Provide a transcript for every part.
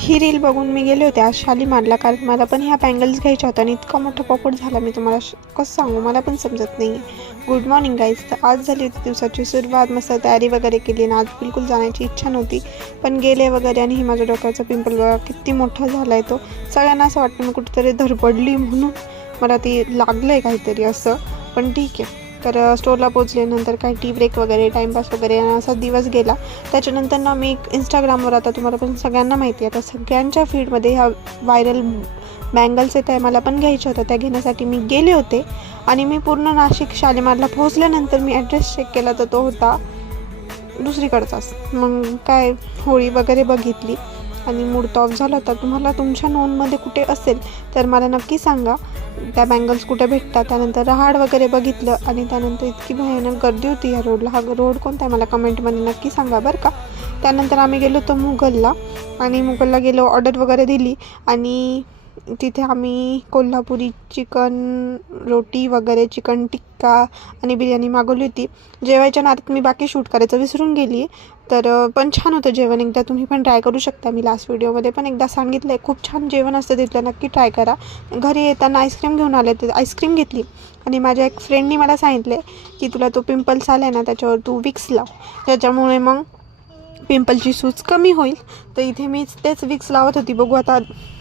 ही reel बघून मी गेले होते आज शालीमारला, कारण मला पण ह्या बँगल्स घ्यायच्या होत्या आणि इतका मोठा पॉपट झाला, मी तुम्हाला कसं सांगू, मला पण समजत नाही. Good morning guys. तर आज झाली होती दिवसाची सुरुवात, मस्त तयारी वगैरे केली आणि आज बिलकुल जाण्याची इच्छा नव्हती, पण गेले वगैरे. आणि ही माझ्या डोक्याचा पिंपल बघा किती मोठा झाला आहे. तो सगळ्यांना असं वाटतं मी कुठेतरी धडपडली म्हणून मला ती लागलं आहे काहीतरी असं, पण ठीक आहे. तर स्टोरला पोचले, नंतर काही टी ब्रेक वगैरे, टाईमपास वगैरे असा दिवस गेला. त्याच्यानंतर ना मी इंस्टाग्रामवर, आता तुम्हाला पण सगळ्यांना माहिती आहे, आता सगळ्यांच्या फीडमध्ये ह्या व्हायरल बँगल्स आहेत, त्या मला पण घ्यायच्या होत्या. त्या घेण्यासाठी मी गेले होते आणि मी पूर्ण नाशिक शालीमारला पोहोचल्यानंतर मी ॲड्रेस चेक केला तर तो होता दुसरीकडचाच. मग काय होळी वगैरे बघितली आणि मूड ऑफ झाला होता. तुम्हाला तुमच्या नोनमध्ये कुठे असेल तर मला नक्की सांगा त्या बँगल्स कुठे भेटतात. त्यानंतर रहाड वगैरे बघितलं आणि त्यानंतर इतकी भयानक गर्दी होती या रोडला. हा रोड कोणता आहे मला कमेंटमध्ये नक्की सांगा बरं का. त्यानंतर आम्ही गेलो होतो मुघलला आणि मुघलला गेलो, ऑर्डर वगैरे दिली आणि तिथे आम्ही कोल्हापुरी चिकन रोटी वगैरे, चिकन टिक्का आणि बिर्याणी मागवली होती. जेवायच्या नादात मी बाकी शूट करायचं विसरून गेली, तर पण छान होतं जेवण. एकदा तुम्ही पण ट्राय करू शकता. मी लास्ट व्हिडिओमध्ये पण एकदा सांगितलं आहे, खूप छान जेवण असतं तिथलं, नक्की ट्राय करा. घरी येताना आईस्क्रीम घेऊन आले, तर आईस्क्रीम घेतली आणि माझ्या एक फ्रेंडनी मला सांगितले की तुला तो पिंपल्स आला आहे ना, त्याच्यावर तू विक्स लाव, त्याच्यामुळे मग पिंपलची सूज कमी होईल. तर इथे मी तेच विक्स लावत होती. बघू आता,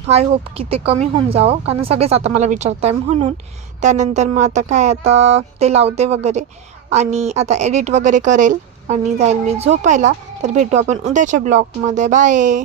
आय होप की ते कमी होऊन जावं, कारण सगळेच आता मला विचारत आहे म्हणून. त्यानंतर मग आता काय, आता ते लावते वगैरे आणि आता एडिट वगैरे करेल आणि जाईल मी झोपायला. तर भेटू आपण उद्याच्या ब्लॉगमध्ये. बाय.